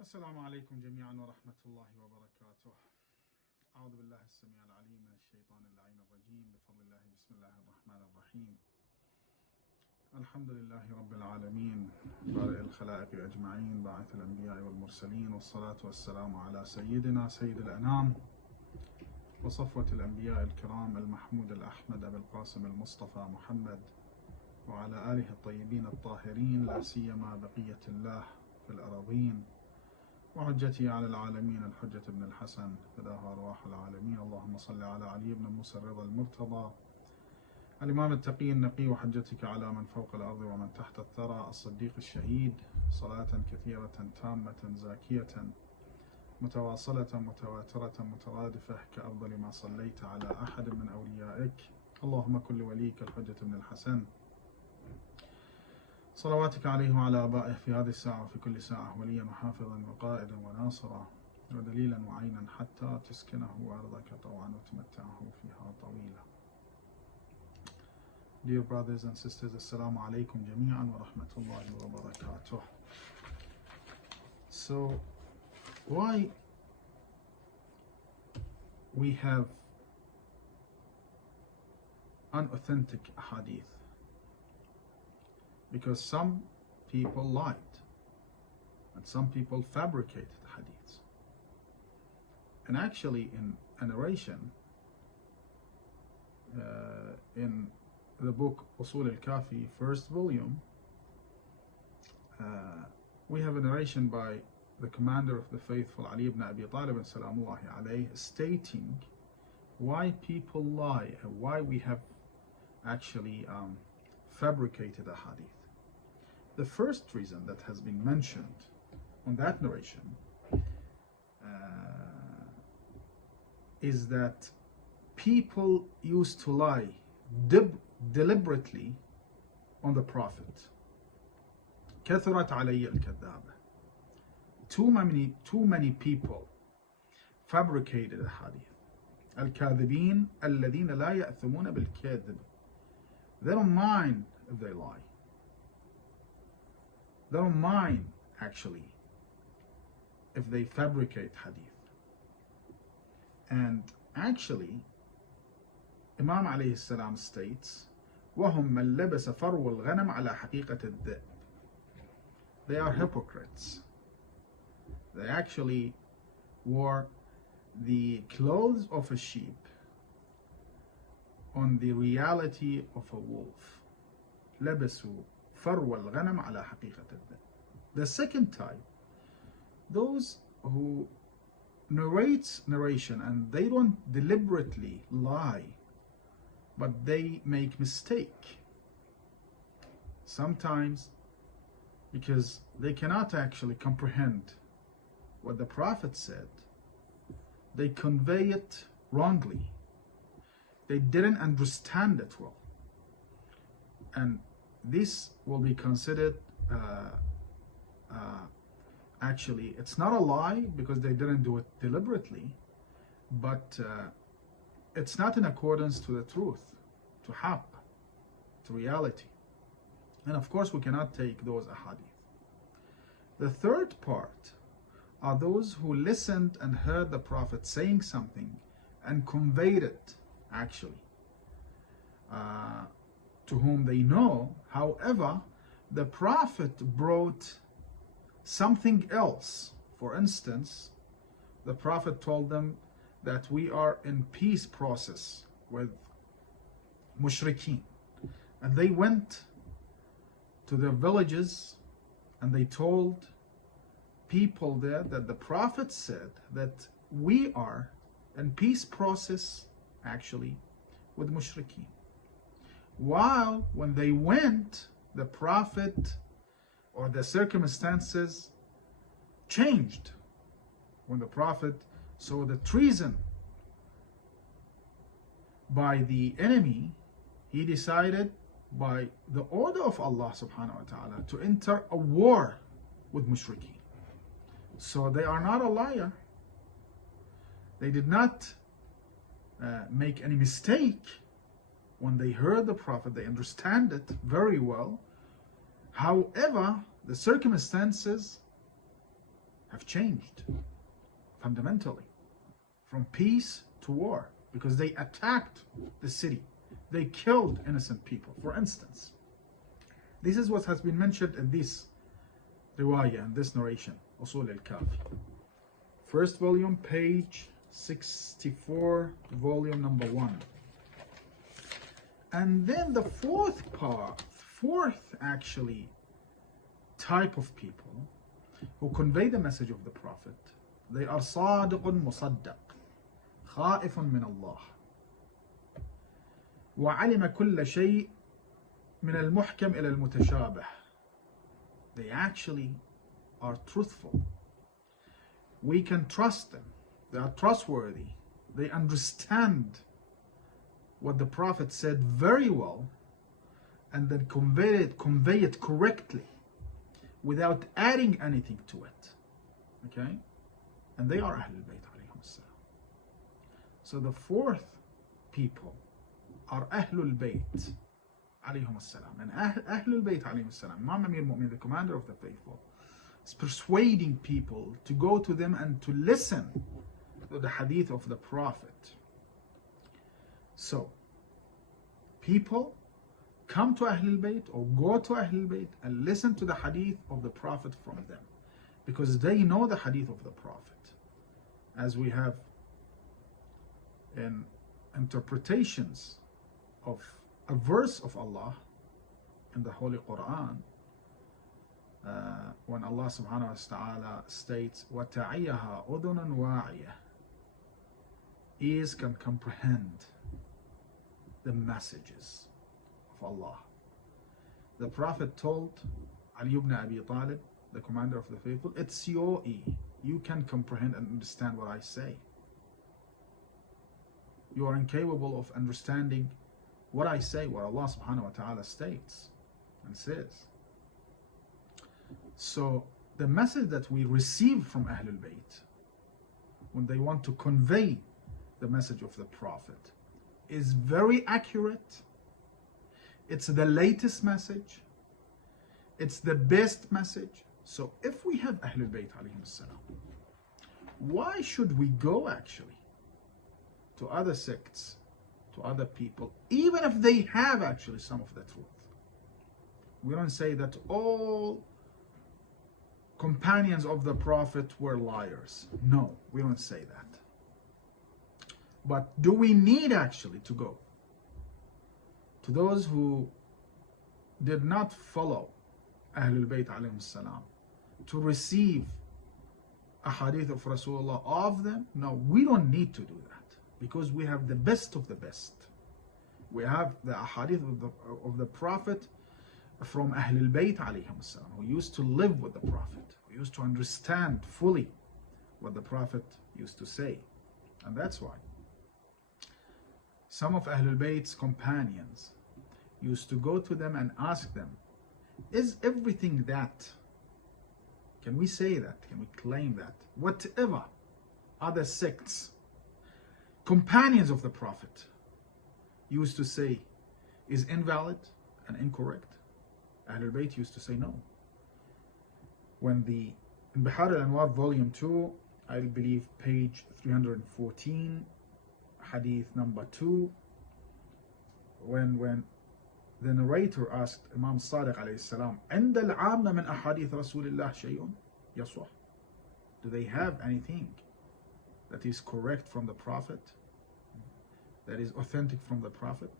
السلام عليكم جميعا ورحمة الله وبركاته. أعوذ بالله السميع العليم من الشيطان اللعين الرجيم. بفضل الله بسم الله الرحمن الرحيم. الحمد لله رب العالمين بارئ الخلائق أجمعين باعث الأنبياء والمرسلين، والصلاة والسلام على سيدنا سيد الأنام وصفوة الأنبياء الكرام المحمود الأحمد أبي القاسم المصطفى محمد وعلى آله الطيبين الطاهرين، لا سيما بقية الله في الأراضين، وحجتي على العالمين الحجة ابن الحسن فداه أرواح العالمين. اللهم صل على علي بن موسى الرضا المرتضى الإمام التقي النقي، وحجتك على من فوق الأرض ومن تحت الثرى الصديق الشهيد، صلاة كثيرة تامة زاكية متواصلة متواترة مترادفة كأفضل ما صليت على أحد من أوليائك. اللهم كن لوليك الحجة ابن الحسن صلواتك عليه وعلى آبائه في هذه الساعة وفي كل ساعة وليا وحافظا وقائدا وناصرا ودليلا وعينا حتى تسكنه أرضك طوعا وتمتعه فيها طويلا. Dear brothers and sisters, Assalamu alaikum jami'an wa rahmatullahi wa barakatuh. So, why we have unauthentic hadith? Because some people lied and some people fabricated hadiths. And actually in a narration in the book Usul al-Kafi, first volume, we have a narration by the commander of the faithful Ali ibn Abi Talib salamullahi alayhi, stating why people lie and why we have actually fabricated a hadith. The first reason that has been mentioned on that narration is that people used to lie deliberately on the Prophet. كثرت علي الكذابة. Too many people fabricated a hadith. الكاذبين الذين لا يأثمون بالكذب. They don't mind if they lie. They don't mind actually if they fabricate hadith. And actually Imam alayhi salam states, وهم من لبس فرو الغنم على حقيقة الذئب. They are hypocrites. They actually wore the clothes of a sheep on the reality of a wolf. لبسوا فرو الغنم على حقيقة الذئب. The second type, those who narrates narration and they don't deliberately lie, but they make mistake. Sometimes because they cannot actually comprehend what the Prophet said, they convey it wrongly. They didn't understand it well. And this will be considered actually, it's not a lie because they didn't do it deliberately, but it's not in accordance to the truth, to haqq, to reality. And of course we cannot take those ahadith. The third part are those who listened and heard the Prophet saying something and conveyed it actually to whom they know. However, the Prophet brought something else. For instance, the Prophet told them that we are in peace process with mushrikeen, and they went to their villages and they told people there that the Prophet said that we are in peace process actually with mushrikeen. While when they went, the Prophet or the circumstances changed. When the Prophet saw the treason by the enemy, he decided by the order of Allah subhanahu wa ta'ala to enter a war with mushrikeen. So they are not a liar. They did not make any mistake. When they heard the Prophet, they understand it very well. However, the circumstances have changed fundamentally from peace to war, because they attacked the city. They killed innocent people. For instance, this is what has been mentioned in this riwayah, in this narration, Usul al-Kafi. First volume, page 64, volume number 1. And then the fourth actually type of people who convey the message of the Prophet, they are صادق مصدق خائف من الله وعلم كل شيء من المحكم إلى المتشابه. They actually are truthful. We can trust them. They are trustworthy. They understand what the Prophet said very well, and then convey it correctly without adding anything to it. Okay? And they are Ahlul Bayt alayhim salam. So the fourth people are Ahlul Bayt alayhim salam. And Ahlul Bayt alayhim salam, Imam Amir Mu'min, the commander of the faithful, is persuading people to go to them and to listen to the hadith of the Prophet. So, people come to Ahlul Bayt or go to Ahlul Bayt and listen to the hadith of the Prophet from them, because they know the hadith of the Prophet. As we have in interpretations of a verse of Allah in the Holy Quran, when Allah subhanahu wa ta'ala states, وَتَعِيَهَا أُذُنٌ وَاعِيَةٌ, ears can comprehend the messages of Allah. The Prophet told Ali ibn Abi Talib, the commander of the faithful, it's your ear. You can comprehend and understand what I say. You are incapable of understanding what I say, what Allah subhanahu wa ta'ala states and says. So the message that we receive from Ahlul Bayt, when they want to convey the message of the Prophet, is very accurate. It's the latest message. It's the best message. So if we have Ahlul Bayt alayhim salam, why should we go actually to other sects, to other people, even if they have actually some of the truth? We don't say that all companions of the Prophet were liars. No, we don't say that. But do we need actually to go to those who did not follow Ahlul Bayt alayhim salam to receive a hadith of Rasulullah of them? No, we don't need to do that, because we have the best of the best. We have the hadith of the Prophet from Ahlul Bayt alayhim salam, who used to live with the Prophet, who used to understand fully what the Prophet used to say. And that's why some of Ahlul Bayt's companions used to go to them and ask them, is everything that, can we say that, can we claim that whatever other sects, companions of the Prophet, used to say is invalid and incorrect? Ahlul Bayt used to say no. When in Bihar al-Anwar volume 2, I believe page 314, hadith number 2, when the narrator asked Imam Sadiq alayhi salam, عند العامة من أحاديث رسول الله شيء يصح? Do they have anything that is correct from the Prophet, that is authentic from the Prophet?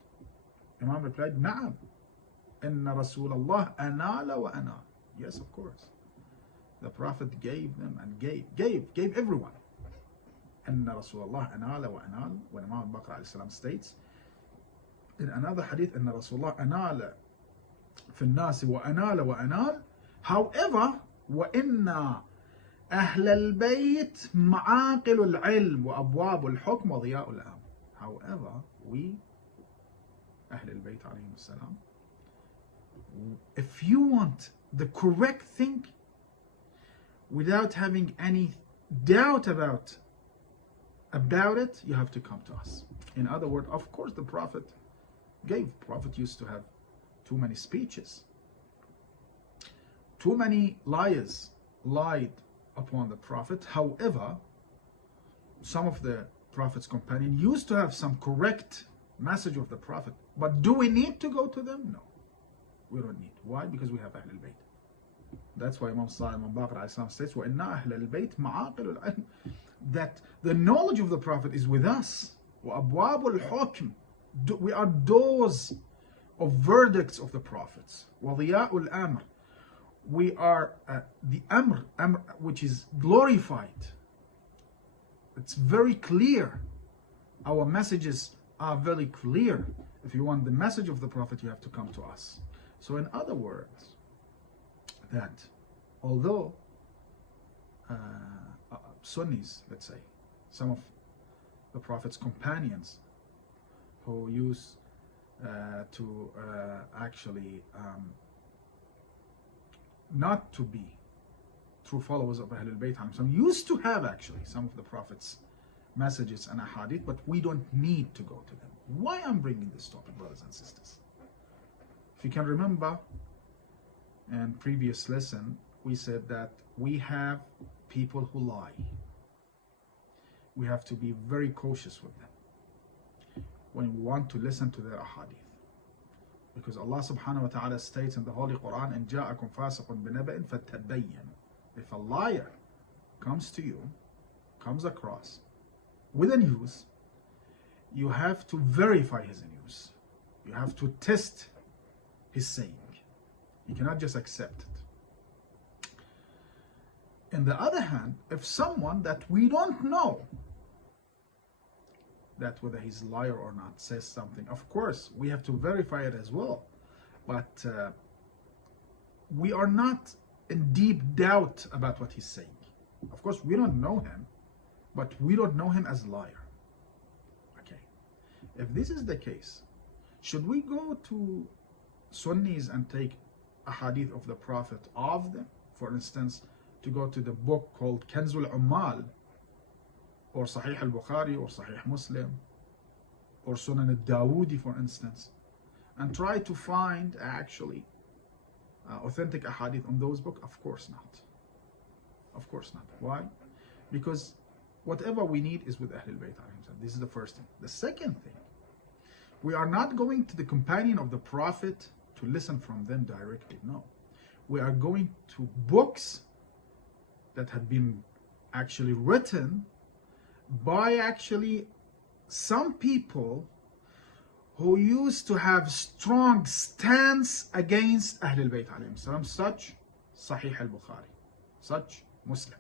Imam replied, نعم إن رسول الله أنال وأنال. Yes, of course. The Prophet gave them and gave everyone. إن رسول الله أنال وأنال. When Imam Bakr alayhi salam states in another hadith, إن رسول الله أنال في الناس وأنال وأنال. However, وإن أهل البيت معاقل العلم وأبواب الحكم وضياء الأمر. However, we أهل البيت عليهم السلام, if you want the correct thing without having any doubt about it, you have to come to us. In other words, of course, the Prophet used to have too many speeches. Too many liars lied upon the Prophet. However, some of the Prophet's companions used to have some correct message of the Prophet. But do we need to go to them? No, we don't need. Why? Because we have Ahlul Bayt. That's why Imam Baqir Islam states, وَإِنَّا أَهْلَ الْبَيْتِ مَعَاقِلُ الْعِلْمِ, that the knowledge of the Prophet is with us. وَأَبْوَابُ الْحُكْمِ, we are doors of verdicts of the Prophets. وَضِيَاءُ الْأَمْرِ, we are the Amr, which is glorified. It's very clear. Our messages are very clear. If you want the message of the Prophet, you have to come to us. So in other words, that although Sunnis, let's say, some of the Prophet's companions who used to actually not to be true followers of Ahlul Bayt, some used to have actually some of the Prophet's messages and ahadith, but we don't need to go to them. Why I'm bringing this topic, brothers and sisters? If you can remember, in previous lesson, we said that we have people who lie. We have to be very cautious with them when we want to listen to their ahadith. Because Allah subhanahu wa ta'ala states in the Holy Quran, إِن جَاءَكُمْ فَاسِقٌ بِنَبَإٍ فَتَبَيَّنُوا. If a liar comes to you, comes across with a news, you have to verify his news. You have to test his saying. You cannot just accept it. On the other hand, if someone that we don't know that whether he's a liar or not says something, of course we have to verify it as well. But we are not in deep doubt about what he's saying. Of course we don't know him, but we don't know him as a liar. Okay. If this is the case, should we go to Sunnis and take a hadith of the Prophet of them? For instance, to go to the book called Kanzul Ummal, or Sahih al-Bukhari, or Sahih Muslim, or Sunan al-Dawudi, for instance, and try to find actually authentic ahadith on those books? Of course not. Of course not. Why? Because whatever we need is with Ahlul Bayt. This is the first thing. The second thing, we are not going to the companion of the Prophet to listen from them directly. No. We are going to books that have been actually written by actually some people who used to have strong stance against Ahlul Bayt alayhim salam, such Sahih al-Bukhari, such Muslim,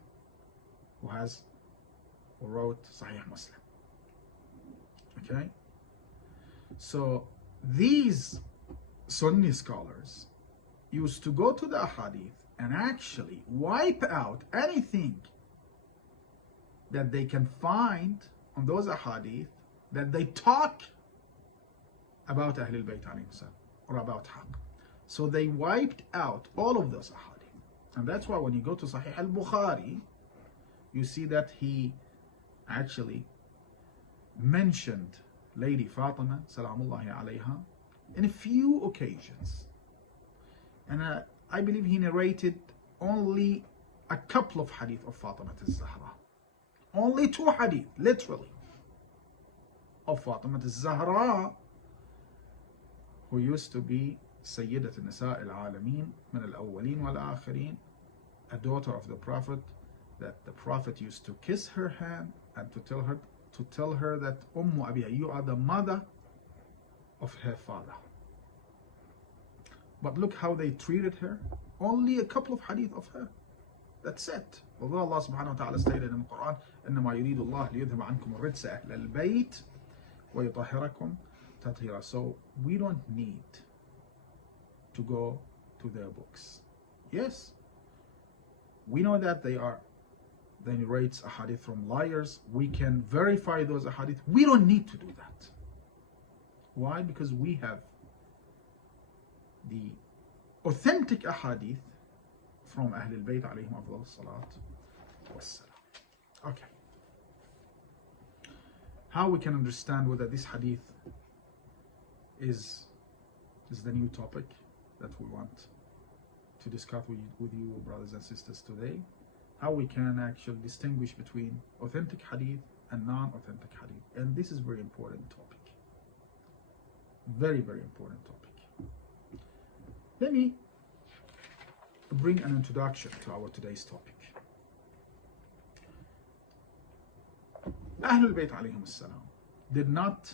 who wrote Sahih Muslim. Okay? So these Sunni scholars used to go to the ahadith and actually wipe out anything that they can find on those ahadith that they talk about Ahlul Bayt or about Haqq. So they wiped out all of those ahadith. And that's why when you go to Sahih al-Bukhari, you see that he actually mentioned Lady Fatima, salamullahi alayha, in a few occasions. And I believe he narrated only a couple of hadith of Fatima al-Zahra. Only 2 hadith, literally, of Fatima al-Zahra, who used to be Sayyidat al-Nisa al-Alameen min al-awwaleen wal-akhirin, a daughter of the Prophet, that the Prophet used to kiss her hand and to tell her that Ummu Abiha, you are the mother of her father. But look how they treated her. Only a couple of hadith of her. That's it. Although Allah subhanahu wa ta'ala stated in the Quran, إِنَّمَا يُرِيدُ اللَّهُ لِيُذْهِبَ عَنْكُمُ الرِّجْسَ أَهْلَ الْبَيْتِ وَيُطَهِّرَكُمْ تَطْهِيرًا. So we don't need to go to their books. Yes, we know that they narrates a hadith from liars. We can verify those hadith. We don't need to do that. Why? Because we have the authentic ahadith from Ahlul Bayt alayhim afdal salat wassalam. Okay. How we can understand whether this hadith is the new topic that we want to discuss with you, brothers and sisters, today. how we can actually distinguish between authentic hadith and non-authentic hadith. And this is very important topic. Very, very important topic. Let me bring an introduction to our today's topic. Ahlul Bayt alayhim salam did not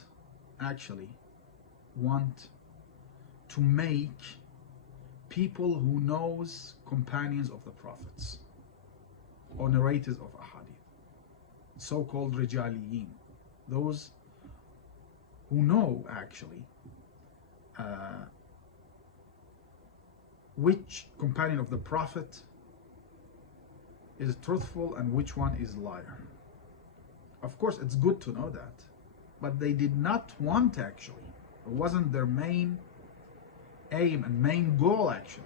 actually want to make people who knows companions of the prophets or narrators of ahadith, so-called rijaliyin, those who know actually which companion of the prophet is truthful and which one is liar. Of course, it's good to know that, but they did not want actually, it wasn't their main aim and main goal actually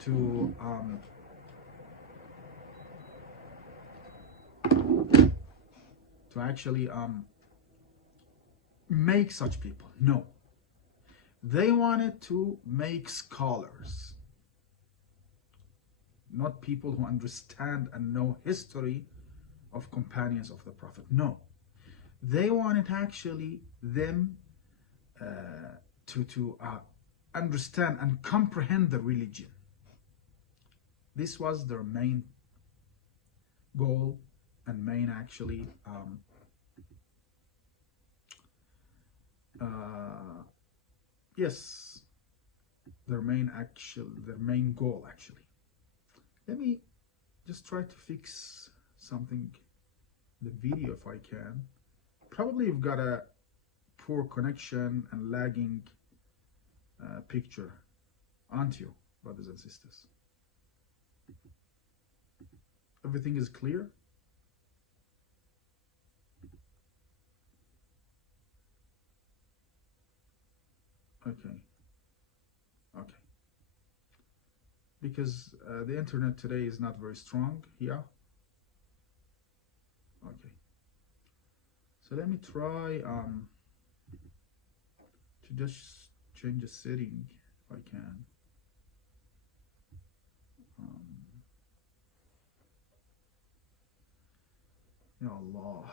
to actually make such people. No, they wanted to make scholars, not people who understand and know history of companions of the prophet. No, they wanted actually them to understand and comprehend the religion. This was their main goal and main actually yes, their main goal actually. Let me just try to fix something in the video if I can. Probably you've got a poor connection and lagging picture, aren't you, brothers and sisters? Everything is clear? Okay. Okay. Because the internet today is not very strong here. Okay. So let me try to just change the setting if I can. Ya Allah.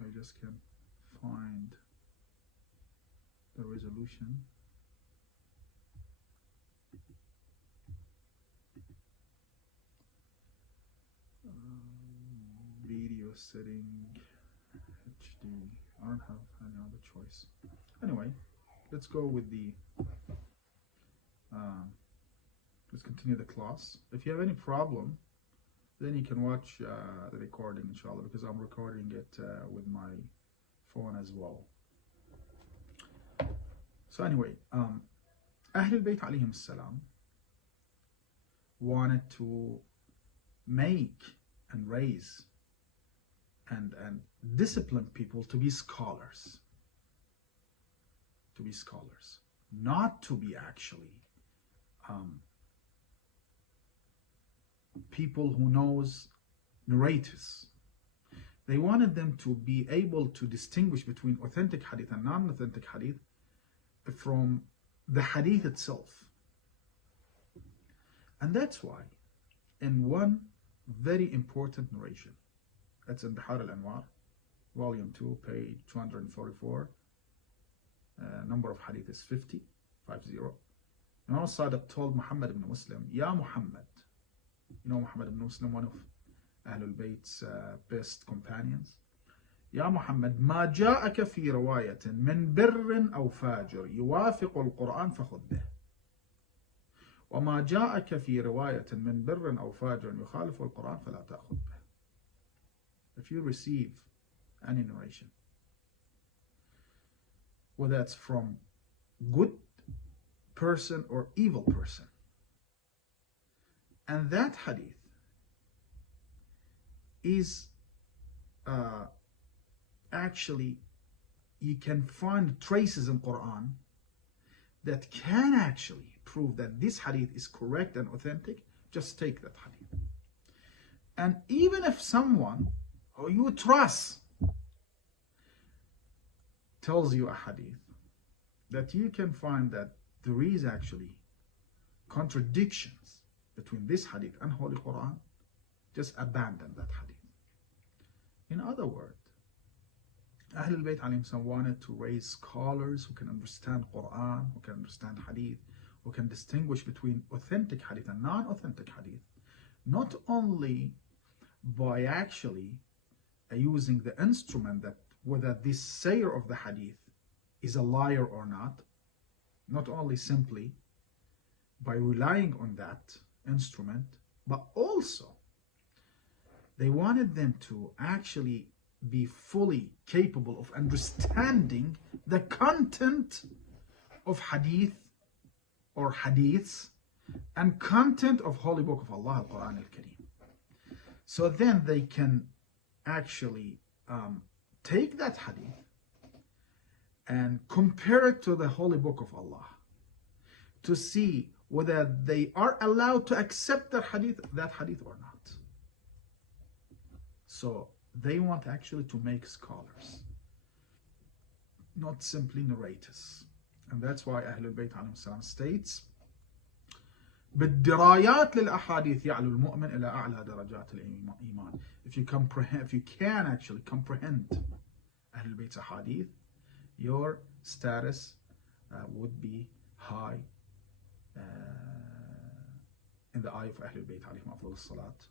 I just can find the resolution. Video setting HD. I don't have any other choice. Anyway, let's go with the let's continue the class. If you have any problem, then you can watch the recording, inshallah, because I'm recording it with my phone as well. So anyway, Ahlul Bayt alayhim salam wanted to make and raise and discipline people to be scholars. To be scholars. Not to be actually people who knows narrators. They wanted them to be able to distinguish between authentic hadith and non-authentic hadith from the hadith itself. And that's why in one very important narration, that's in Bihar al-Anwar, volume 2, page 244, number of hadith is 50. Imam Sadiq told Muhammad ibn Muslim, Ya Muhammad, you know Muhammad ibn Muslim, one of Ahlul Bayt's best companions. يا محمد ما جاءك في رواية من بر أو فاجر يوافق القرآن فخذ به وما جاءك في رواية من بر أو فاجر يخالف القرآن فلا تأخذ به. If you receive any narration, whether it's from good person or evil person, and that hadith is actually, you can find traces in Quran that can actually prove that this hadith is correct and authentic, just take that hadith. And even if someone who you trust tells you a hadith that you can find that there is actually contradictions between this hadith and Holy Quran, just abandon that hadith. In other words, Ahlul Bayt alayhim salam wanted to raise scholars who can understand Quran, who can understand hadith, who can distinguish between authentic hadith and non-authentic hadith, not only by actually using the instrument that whether this sayer of the hadith is a liar or not only simply by relying on that instrument, but also they wanted them to actually be fully capable of understanding the content of hadith or hadiths and content of Holy Book of Allah, Al-Quran Al-Kareem. So then they can actually take that hadith and compare it to the Holy Book of Allah to see whether they are allowed to accept that hadith or not. So they want actually to make scholars, not simply narrators. And that's why Ahlul Bayt alayhim salam states, بالدرايات للأحاديث يعلو المؤمن إلى أعلى درجات الإيمان. If you can actually comprehend Ahlul Bayt's hadith, your status would be high in the eye of Ahlul Bayt alayhim afdal salat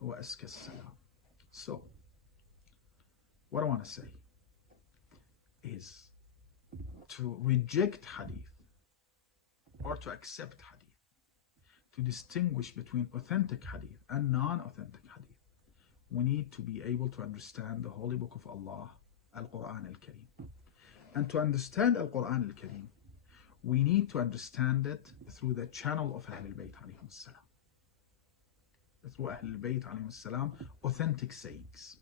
wa azka salam. So, what I want to say is to reject hadith or to accept hadith, to distinguish between authentic hadith and non-authentic hadith, we need to be able to understand the Holy Book of Allah, Al-Quran Al-Kareem. And to understand Al-Quran Al-Kareem, we need to understand it through the channel of Ahlul Bayt alayhim salam. Through Ahlul Bayt alayhim salam, authentic sayings.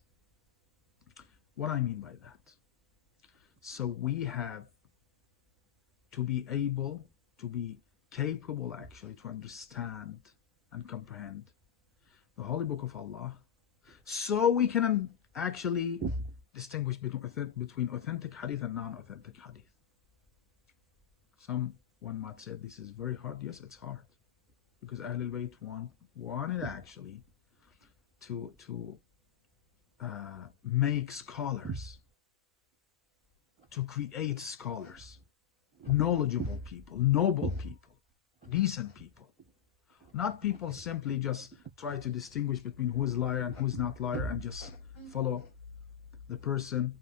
What I mean by that? So we have to be able, to be capable actually to understand and comprehend the Holy Book of Allah, so we can actually distinguish between authentic hadith and non-authentic hadith. Someone might say this is very hard. Yes, it's hard, because Ahlul Bayt wanted actually to make scholars, to create scholars, knowledgeable people, noble people, decent people, not people simply just try to distinguish between who is liar and who is not liar and just follow the person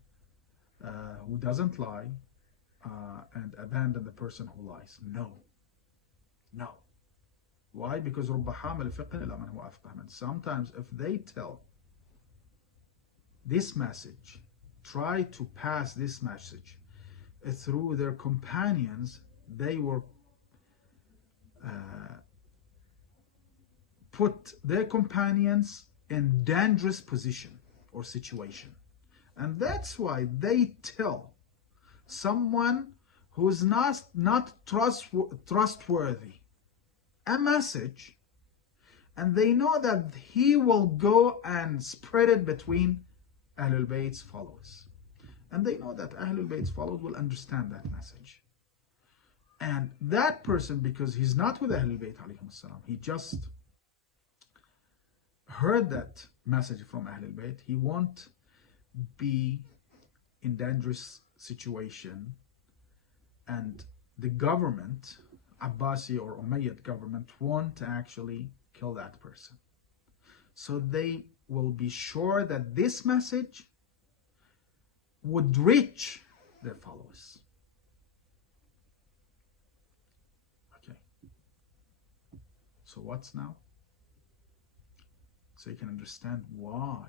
who doesn't lie and abandon the person who lies. No. Why? Because sometimes if they tell this message, try to pass this message through their companions, they will put their companions in dangerous position or situation. And that's why they tell someone who's not trustworthy a message, and they know that he will go and spread it between Ahlul Bayt's followers. And they know that Ahlul Bayt's followers will understand that message. And that person, because he's not with Ahlul Bayt alayhim salam, he just heard that message from Ahlul Bayt, he won't be in dangerous situation, and the government, Abbasi or Umayyad government, won't actually kill that person. So they will be sure that this message would reach their followers. Okay. So what's now? So you can understand why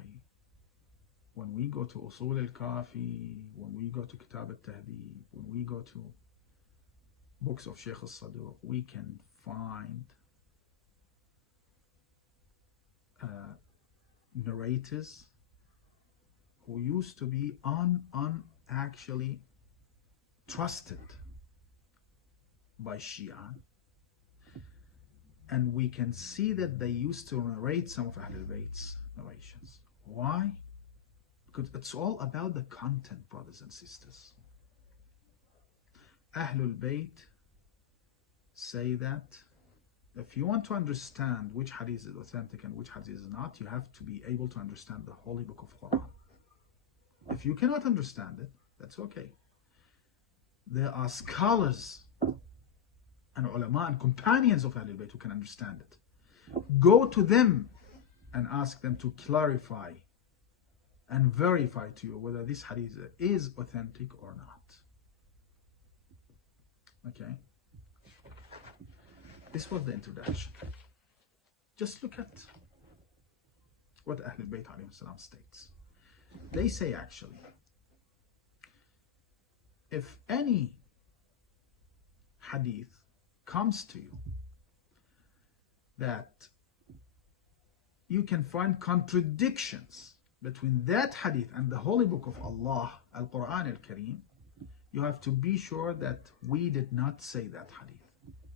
when we go to Usul al-Kafi, when we go to Kitab al-Tahdhib, when we go to books of Shaykh al-Saduq, we can find narrators who used to be actually trusted by Shia, and we can see that they used to narrate some of Ahlul Bayt's narrations. Why? Because it's all about the content, brothers and sisters. Ahlul Bayt say that If you want to understand which hadith is authentic and which hadith is not, you have to be able to understand the holy book of Quran. If you cannot understand it, that's okay. There are scholars and ulama and companions of Ahlul Bayt who can understand it. Go to them and ask them to clarify and verify to you whether this hadith is authentic or not. Okay? This was the introduction. Just look at what Ahlul Bayt alayhim salam states. They say actually, if any hadith comes to you that you can find contradictions between that hadith and the holy book of Allah, Al-Quran Al-Kareem, you have to be sure that we did not say that hadith.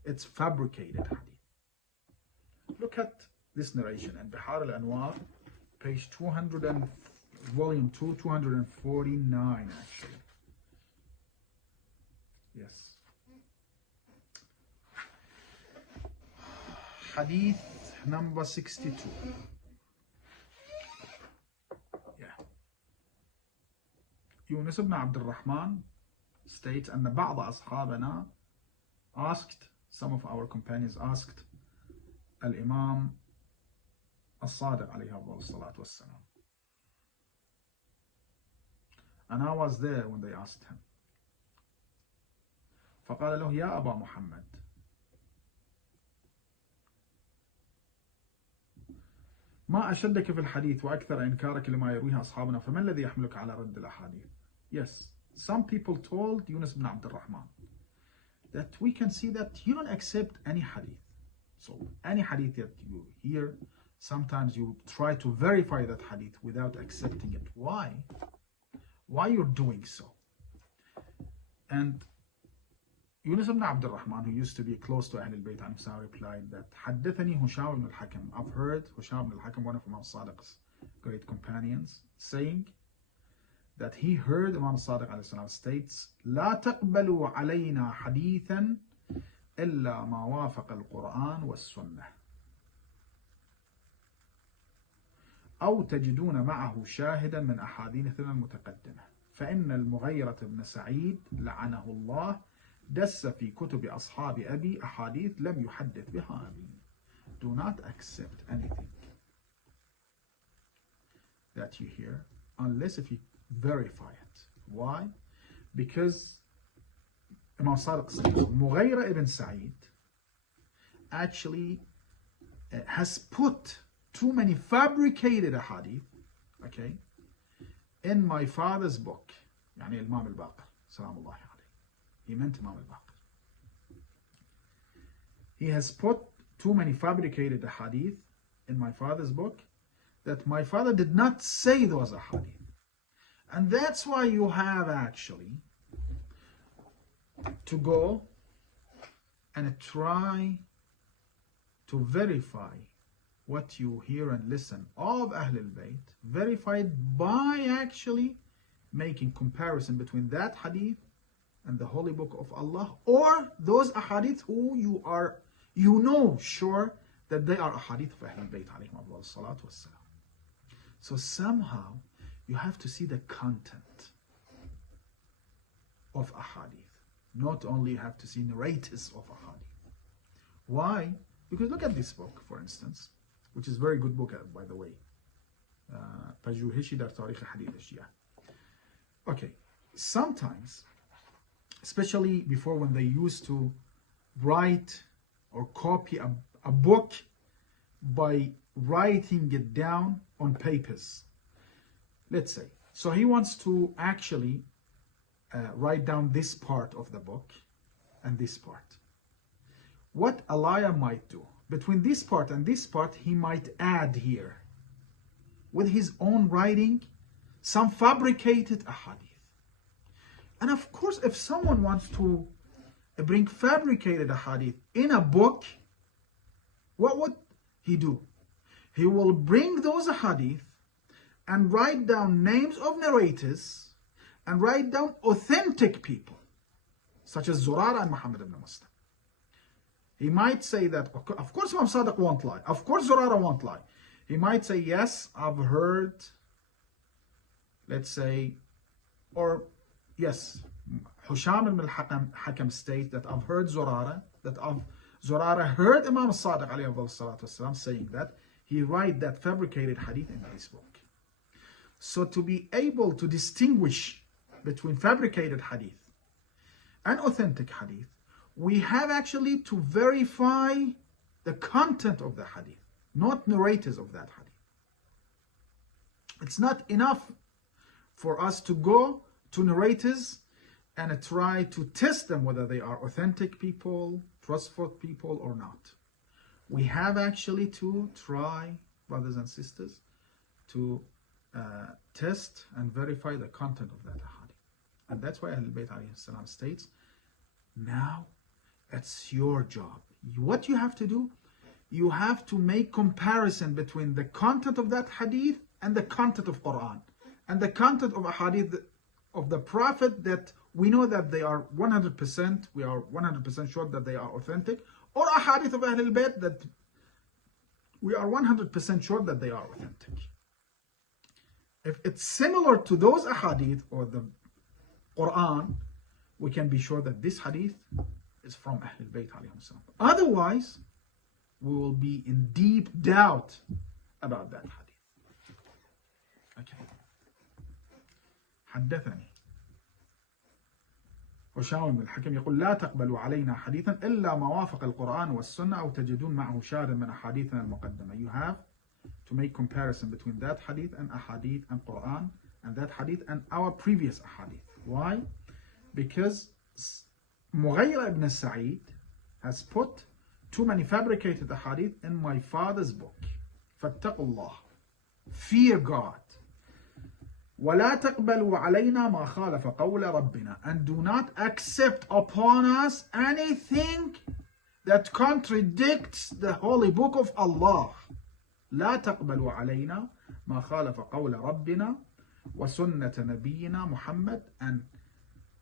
It's fabricated hadith. Look at this narration in Bihar al-Anwar, page 200 and volume 2, 249 actually. Yes. Hadith number 62. Yeah. Yunus ibn Abd al-Rahman states, and بعض أصحابنا asked, some of our companions asked Al-Imam As-Sadiq alayhi salatu wassalam. And I was there when they asked him. فقال له يا أبا محمد ما أشدك في الحديث وأكثر إنكارك لما يرويه أصحابنا فما الذي يحملك على رد الأحاديث. Yes, some people told Yunus ibn Abd al-Rahman that we can see that you don't accept any hadith. So any hadith that you hear, sometimes you try to verify that hadith without accepting it. Why? Why you're doing so? And Yunus ibn Abd al-Rahman, who used to be close to Ahlul Bayt, replied that حدثني هشام ibn al-Hakam. I've heard Hisham ibn al-Hakam, one of Imam Sadiq's great companions, saying that he heard Imam Sadiq alayhi salam states, لا تقبلوا علينا حديثا إلا ما وافق القرآن والسنة أو تجدون معه شاهدا من أحاديثنا المتقدمة فإن المغيرة بن سعيد لعنه الله دس في كتب أصحاب أبي أحاديث لم يحدث بها أبي. Do not accept anything that you hear unless if you verify it. Why? Because Imam Sadiq says Mughayra ibn Sa'id actually has put too many fabricated hadith, okay, in my father's book. يعني Imam al-Baqir salam Allah alayhi. He meant Imam al-Baqir. He has put too many fabricated hadith in my father's book that my father did not say those hadith. And that's why you have actually to go and try to verify what you hear and listen of Ahlul Bayt, verified by actually making comparison between that hadith and the Holy Book of Allah, or those ahadith who you know sure that they are ahadith of Ahlul Bayt alayhim salatu wassalam. So somehow you have to see the content of ahadith. Not only you have to see narrators of ahadith. Why? Because look at this book, for instance, which is a very good book, by the way. Pajouhishi dar Tarikh Hadith al-Shia. Okay, sometimes, especially before when they used to write or copy a book by writing it down on papers. Let's say, so he wants to actually write down this part of the book and this part. What a liar might do, between this part and this part, he might add here, with his own writing, some fabricated ahadith. And of course, if someone wants to bring fabricated ahadith in a book, what would he do? He will bring those ahadith and write down names of narrators and write down authentic people, such as Zurara and Muhammad ibn Muslim. He might say that, of course Imam Sadiq won't lie. Of course Zurara won't lie. He might say, yes, I've heard, let's say, or yes, Husham ibn al-Hakam states that I've heard Zurara, Zurara heard Imam Sadiq alayhi salatu wasalam saying that. He write that fabricated hadith in his book. So to be able to distinguish between fabricated hadith and authentic hadith, we have actually to verify the content of the hadith, not narrators of that hadith. It's not enough for us to go to narrators and try to test them whether they are authentic people, trustworthy people or not. We have actually to try, brothers and sisters, to test and verify the content of that hadith. And that's why Ahlul Bayt alayhi salam states, now it's your job. What you have to do, you have to make comparison between the content of that hadith and the content of Quran. And the content of a hadith of the Prophet that we know that they are 100%, we are 100% sure that they are authentic, or a hadith of Ahlul Bayt that we are 100% sure that they are authentic. If it's similar to those ahadith or the Quran, we can be sure that this hadith is from Ahlul Bayt alayhim salam. Otherwise, we will be in deep doubt about that hadith. Okay. حدثني هشام بن الحكم يقول لا تقبلوا علينا حديثا إلا ما وافق القرآن والسنة أو تجدون معه شاذا من أحاديثنا المقدمة. You have to make comparison between that hadith and ahadith and Quran and that hadith and our previous ahadith. Why? Because Mughayra ibn Sa'id has put too many fabricated ahadith in my father's book. فاتقوا الله. Fear God. ولا تقبلوا علينا ما خالف قول ربنا, and do not accept upon us anything that contradicts the holy book of Allah. لا تقبلوا علينا ما خالف قول ربنا وسنة نبينا محمد, and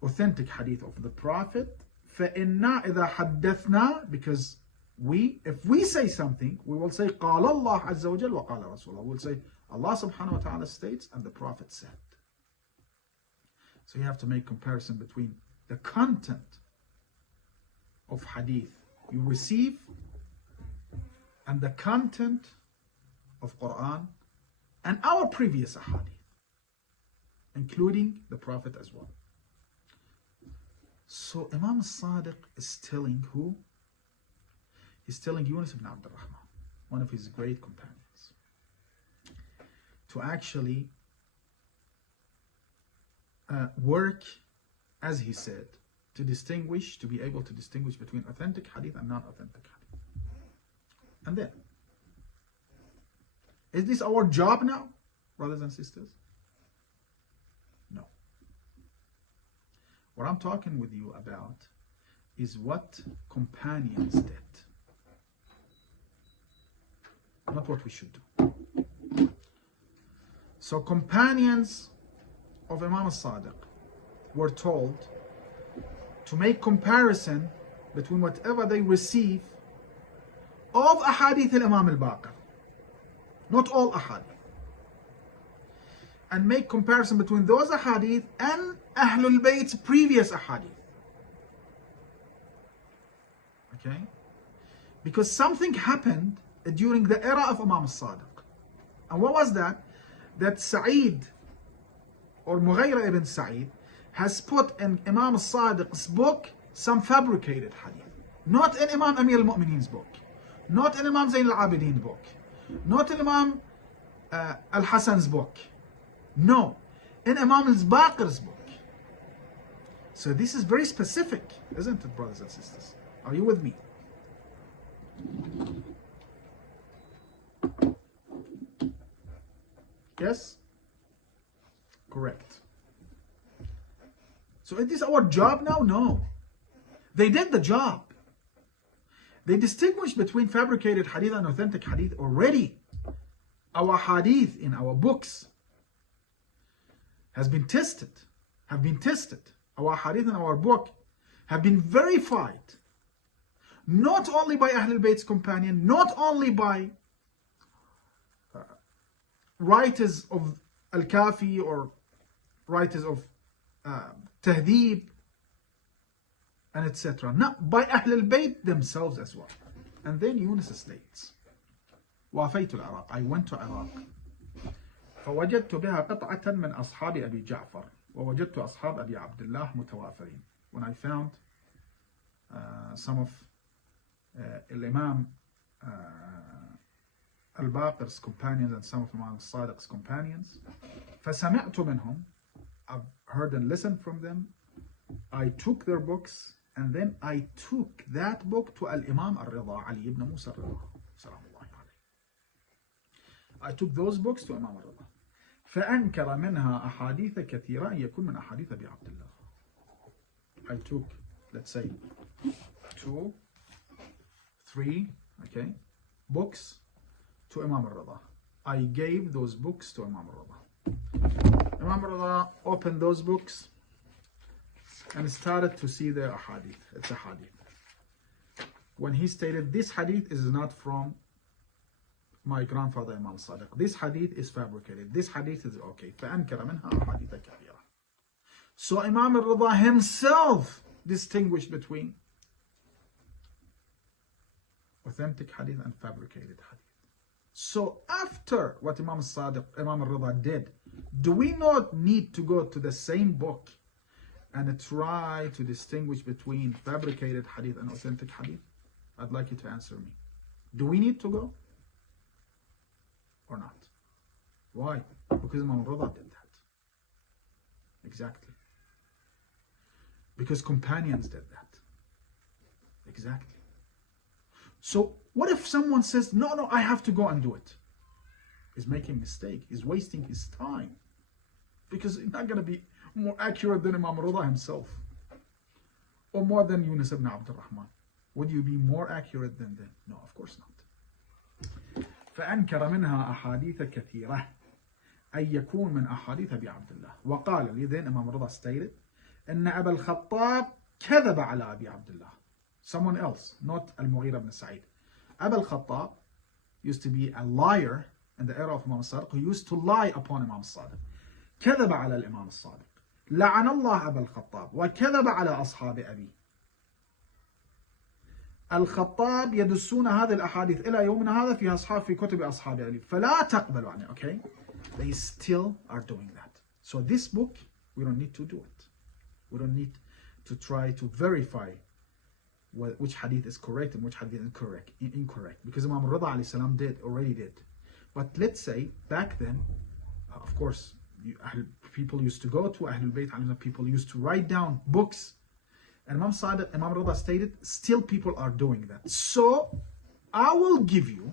authentic hadith of the Prophet. فإنا إذا حدثنا, because if we say something, we will say قال الله عز وجل وقال رسوله. We will say Allah subhanahu wa ta'ala states and the Prophet said. So you have to make comparison between the content of hadith you receive and the content of Quran and our previous hadith, including the Prophet as well. So Imam Sadiq is telling who? He's telling Yunus ibn Abdul Rahman, one of his great companions, to actually work, as he said, to distinguish, to be able to distinguish between authentic hadith and non-authentic hadith. And then, is this our job now, brothers and sisters? No. What I'm talking with you about is what companions did, not what we should do. So companions of Imam Sadiq were told to make comparison between whatever they receive of ahadith al-Imam al-Baqir, not all ahadith, and make comparison between those ahadith and Ahlul Bayt's previous ahadith. Okay? Because something happened during the era of Imam Sadiq. And what was that? That Sa'id, or Mughayra ibn Sa'id, has put in Imam Sadiq's book some fabricated hadith. Not in Imam Amir al-Mu'mineen's book. Not in Imam Zayn al-Abideen's book. Not in Imam al-Hasan's book. No, in Imam al-Baqir's book. So this is very specific, isn't it, brothers and sisters? Are you with me? Yes? Correct. So is this our job now? No. They did the job. They distinguished between fabricated hadith and authentic hadith already. Our hadith in our books have been tested. Our hadith in our book have been verified. not only by Ahlul Bayt's companion, not only by writers of Al-Kafi or writers of Tahdhib and etc. Not by Ahlul Bayt themselves as well. And then Yunus states, وافيت العراق, I went to Iraq. فوجدت بها قطعة من أصحاب أبي جعفر ووجدت أصحاب أبي عبد الله متوافرين. When I found some of Imam al-Baqir's companions and some of Imam al-Sadiq's companions, فسمعت منهم, I've heard and listened from them, I took their books, and then I took that book to Al-Imam al-Rida, Ali ibn Musa al-Rida, salamullahi alayhi. I took those books to Imam al-Rida. فأنكر منها أحاديث كثيرة أن يكون من أحاديث أبي عبد الله. I took, let's say, 2, 3, okay, books to Imam al-Rida. I gave those books to Imam al-Rida. Imam al-Rida opened those books and started to see their hadith. It's a hadith. When he stated, this hadith is not from my grandfather Imam Sadiq. This hadith is fabricated. This hadith is okay. فأنكر منها أحاديث كثيرة. So Imam al-Rida himself distinguished between authentic hadith and fabricated hadith. So after what Imam al-Rida did, do we not need to go to the same book and try to distinguish between fabricated hadith and authentic hadith? I'd like you to answer me. Do we need to go or not? Why? Because Imam al-Rida did that. Exactly. Because companions did that. Exactly. So what if someone says, no, I have to go and do it? He's making a mistake. He's wasting his time. Because he's not going to be more accurate than Imam al-Rida himself. Or more than Yunus ibn Abdul Rahman. Would you be more accurate than them? No, of course not. فأنكر منها أحاديث كثيرة أن يكون من أحاديث أبي عبد الله. وقال لي, then Imam al-Rida stated, أن أبا الخطاب كذب على أبي عبد الله. Someone else, not Al-Mughira ibn Sa'id. Abu al-Khattab used to be a liar in the era of Imam al-Sadiq, who used to lie upon Imam al-Sadiq. كذب على الإمام الصادق. لعن الله أبا الخطاب وكذب على أصحاب أبي. الخطاب يدسون هذه الأحاديث إلى يومنا هذا في أصحاب في كتب أصحاب أبي. فلا تقبلوا عنه. Okay? They still are doing that. So this book, we don't need to do it. We don't need to try to verify which hadith is correct and which hadith is incorrect, because Imam al-Rida alayhi salam already did. But let's say back then, of course, people used to go to Ahlul Bayt, people used to write down books, and Imam al-Rida stated, still people are doing that. So I will give you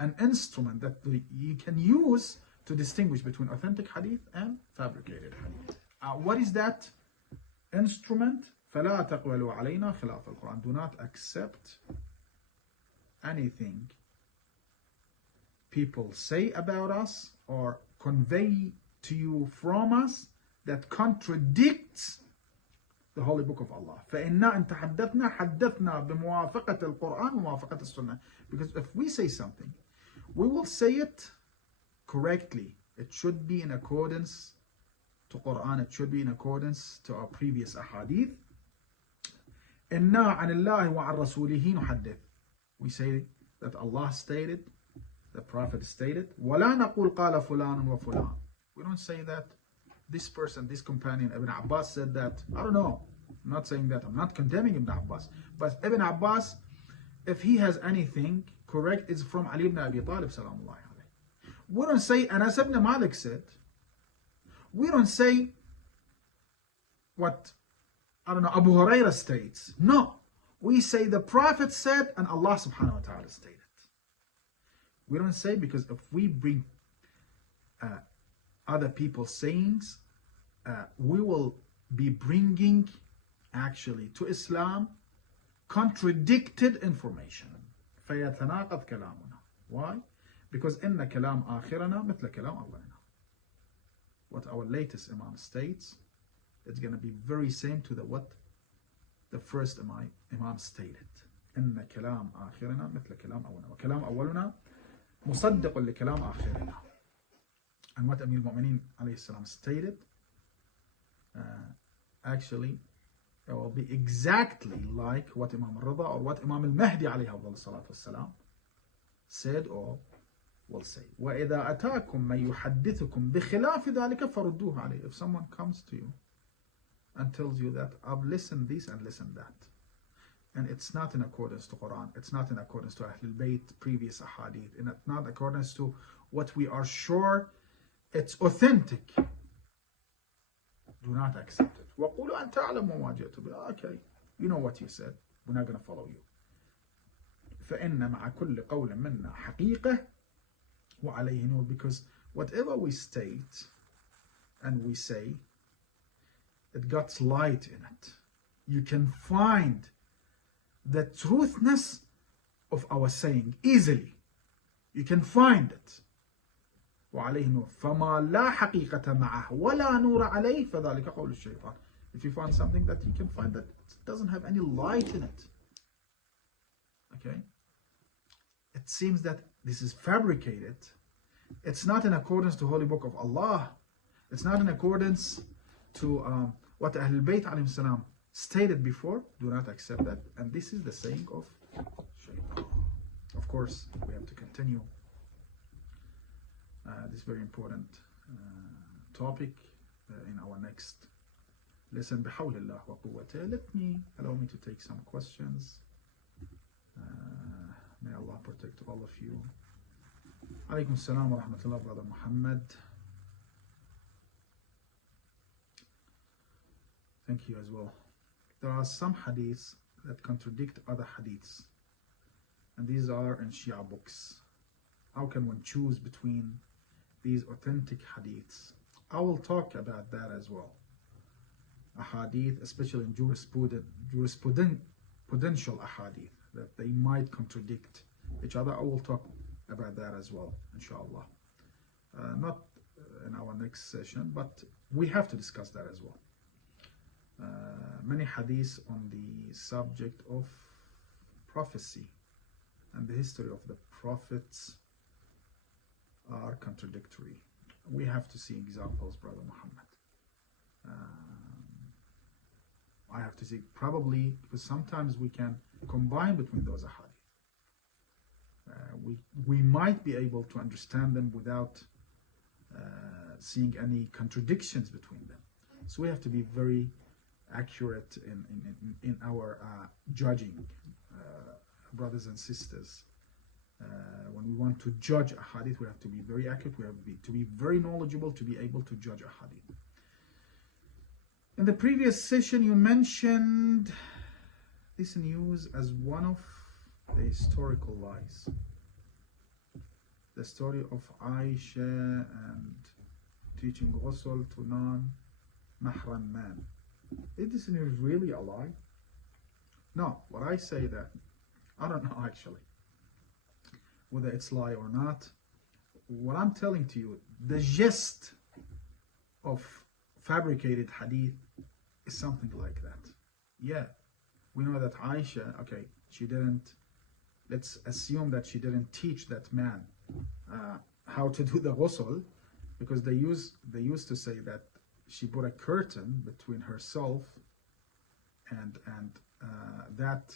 an instrument that you can use to distinguish between authentic hadith and fabricated hadith. What is that instrument? فلا تقبلوا علينا خلاف القرآن. Do not accept anything people say about us or convey to you from us that contradicts the Holy Book of Allah. فإنا إن تحدثنا حدثنا بموافقة القرآن وموافقة السنة. Because if we say something, we will say it correctly. It should be in accordance to Quran. It should be in accordance to our previous ahadith. إنا عن الله وعن رسوله نحدث. We say that Allah stated, the Prophet stated, ولا نقول قال فلان وفلان. We don't say that this person, this companion, Ibn Abbas said that. I don't know. I'm not saying that. I'm not condemning Ibn Abbas. But Ibn Abbas, if he has anything correct, is from Ali ibn Abi Talib, salamullahi alayhi. We don't say Anas ibn Malik said. We don't say what, I don't know, Abu Huraira states. No. We say the Prophet said and Allah subhanahu wa ta'ala stated. We don't say, because if we bring other people's sayings, we will be bringing actually to Islam contradicted information. فيتناقض كلامنا. Why? Because إن كلام آخرنا مثل كلام أولنا. What our latest Imam states, it's going to be very same to what the first Imam stated. إن كلام آخرنا مثل كلام أولنا وكلام أولنا مصدق لكلام آخرنا. And what Amir al-Mu'mineen alayhi salam stated actually it will be exactly like what Imam al-Rida or what Imam al-Mahdi alayhi salatu wassalam said or will say. وَإِذَا أَتَاكُمْ مَنْ يُحَدِّثُكُمْ بِخِلَافِ ذَلِكَ فَرُدُّوهُ عَلَيْهِ. If someone comes to you and tells you that I've listened this and listened that, and it's not in accordance to Quran, it's not in accordance to Ahlul Bayt, previous ahadith, and it's not in accordance to what we are sure it's authentic, do not accept it. وَقُولُوا أَن تَعْلَمُوا مَا جِئْتُ بِهِ. Okay, you know what you said, we're not going to follow you. فَإِنَّ مَعَ كُلِّ قَوْلٍ مِنَّا حَقِيقَةً وَعَلَيْهِ نُورٌ. Because whatever we state and we say, it got light in it. You can find the truthness of our saying easily. You can find it. وعليه نور فما لا حقيقة معه ولا نور عليه فذلك قول الشيطان. If you find something that you can find that it doesn't have any light in it, okay, it seems that this is fabricated. It's not in accordance to Holy Book of Allah. It's not in accordance to what Ahlul Bayt alayhim salam stated before. Do not accept that. And this is the saying of Shaitan. Of course, we have to continue this very important topic in our next lesson. Bihawlillah wa quwwatah. Allow me to take some questions. May Allah protect all of you. Alaykum assalam wa rahmatullah, Brother Muhammad. Thank you as well. There are some hadiths that contradict other hadiths, and these are in Shia books. How can one choose between these authentic hadiths? I will talk about that as well. A hadith, especially in jurisprudential ahadith, that they might contradict each other. I will talk about that as well, inshallah. Not in our next session, but we have to discuss that as well. Many hadiths on the subject of prophecy and the history of the prophets are contradictory. We have to see examples, Brother Muhammad. I have to see, probably, because sometimes we can combine between those ahadith. We might be able to understand them without seeing any contradictions between them. So we have to be very accurate in our judging, brothers and sisters. When we want to judge a hadith, we have to be very accurate, we have to be very knowledgeable to be able to judge a hadith. In the previous session, you mentioned this news as one of the historical lies. The story of Aisha and teaching ghusl to non-mahram man. Is this news really a lie? No, what I say that, I don't know actually whether it's lie or not. What I'm telling to you, the gist of fabricated hadith is something like that. Yeah, we know that Aisha, okay, she didn't, let's assume that she didn't teach that man how to do the ghusl, because they used to say that she put a curtain between herself and that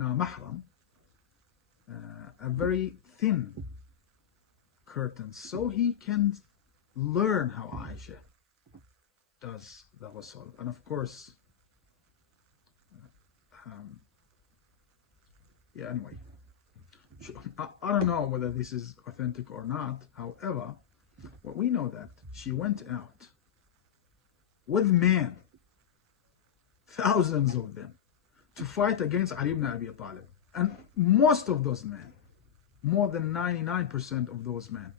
mahram, a very thin curtain, so he can learn how Aisha does the ghusl. And of course, yeah, anyway, I don't know whether this is authentic or not. However, what we know that she went out with men, thousands of them, to fight against Ali ibn Abi Talib. And most of those men, more than 99% of those men,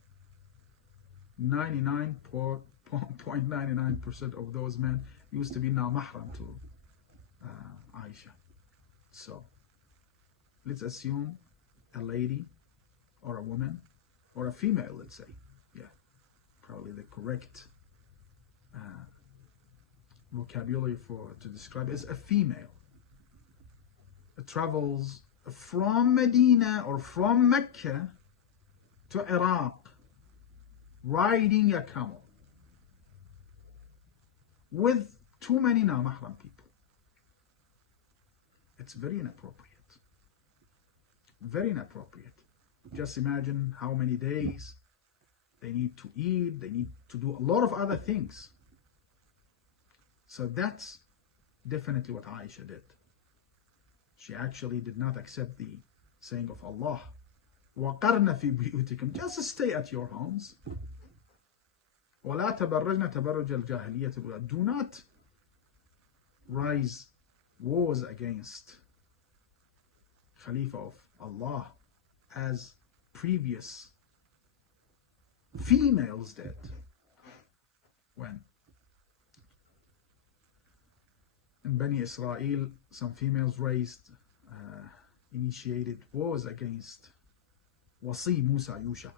99.99% of those men used to be now mahram to Aisha. So let's assume a lady or a woman or a female, let's say, yeah, probably the correct vocabulary to describe it, is a female. It travels from Medina or from Mecca to Iraq riding a camel with too many non-mahram people. It's very inappropriate. Very inappropriate. Just imagine how many days they need to eat, they need to do a lot of other things. So that's definitely what Aisha did. She actually did not accept the saying of Allah, وَقَرْنَ فِي بُيُوتِكُمْ, just stay at your homes. وَلَا تَبَرَّجْنَ تَبَرُّجَ الْجَاهِلِيَّةِ, do not rise wars against Khalifa of Allah as previous females did. When in Bani Israel some females initiated wars against Wasi Musa Yusha.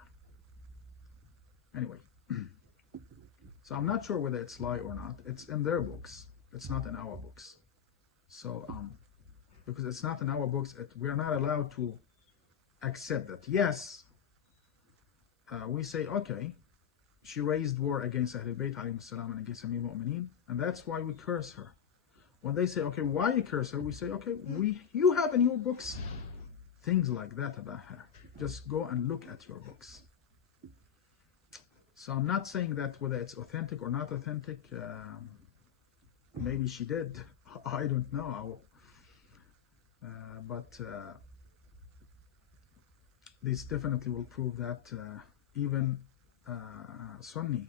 Anyway, so I'm not sure whether it's lie or not. It's in their books, it's not in our books. So because it's not in our books, we are not allowed to accept that. Yes, we say, okay, she raised war against Ahlul Bayt alayhim salam and against Amir Mu'mineen, and that's why we curse her. When they say, okay, why you curse her, we say, okay, you have in your books things like that about her. Just go and look at your books. So I'm not saying that whether it's authentic or not authentic. Maybe she did. I don't know. But this definitely will prove that even Sunnis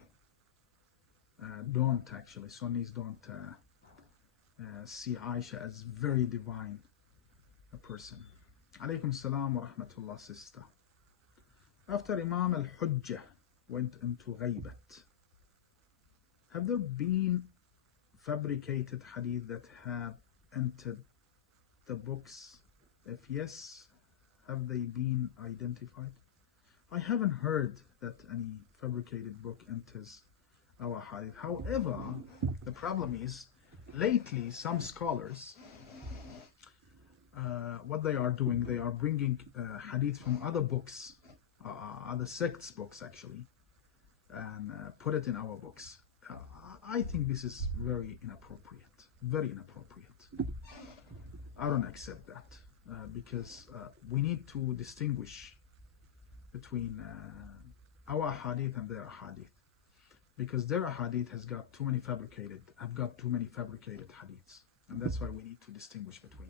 don't see Aisha as very divine a person. Alaykum salam wa rahmatullah, sister. After Imam al-Hujjah went into Ghaybat, have there been fabricated hadith that have entered the books? If yes, have they been identified? I haven't heard that any fabricated book enters our hadith. However, the problem is, lately some scholars, what they are doing, they are bringing hadith from other books, other sects' books actually, and put it in our books. I think this is very inappropriate, very inappropriate. I don't accept that because we need to distinguish between our hadith and their hadith, because their hadith has got too many fabricated hadiths, and that's why we need to distinguish between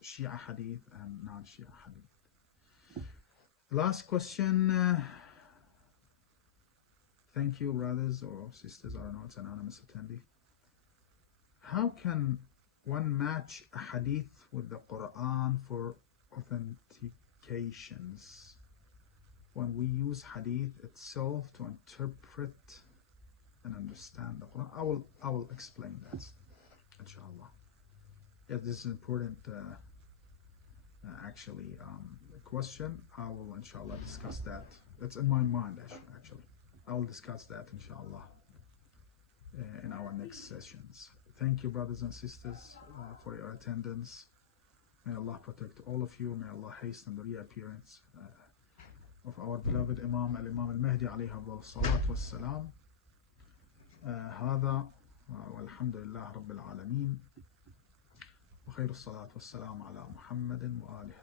Shia hadith and non-Shia hadith. Last question. Thank you, brothers or sisters, I don't know, it's an anonymous attendee. How can one match a hadith with the Quran for authentications when we use hadith itself to interpret and understand the Quran? I will explain that, inshallah. Yes, this is an important question. I will inshallah discuss that. That's in my mind actually. I will discuss that inshallah in our next sessions. Thank you, brothers and sisters, for your attendance. May Allah protect all of you. May Allah hasten the reappearance of our beloved Imam al-Mahdi alayhi salatu wassalam. هذا والحمد لله رب العالمين وخير الصلاة والسلام على محمد وآله